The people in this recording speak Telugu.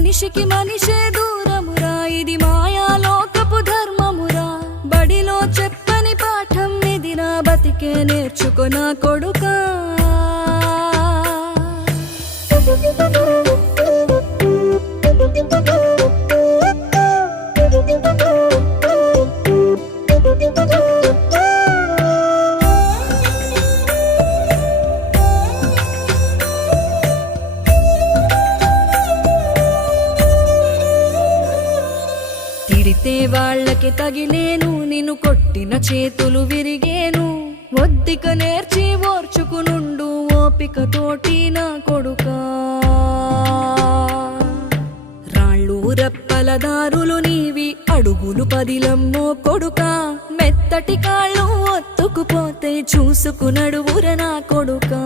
మనిషికి మనిషే దూరమురా, ఇది మాయాలోకపు ధర్మమురా. బడిలో చెప్పని పాఠం ఇది, నా బతికే నేర్చుకో నా కొడుకా. తిడితే వాళ్ళకి తగిలేను, నిన్ను కొట్టిన చేతులు విరిగేను. ఒద్దిక నేర్చి ఓర్చుకునుండు ఓపిక తోటి నా కొడుకా. రాళ్ళు రెప్పల దారులు నీవి, అడుగులు పదిలమ్మో కొడుకా. మెత్తటి కాళ్ళు ఒత్తుకుపోతే చూసుకునడువుర నా కొడుకా.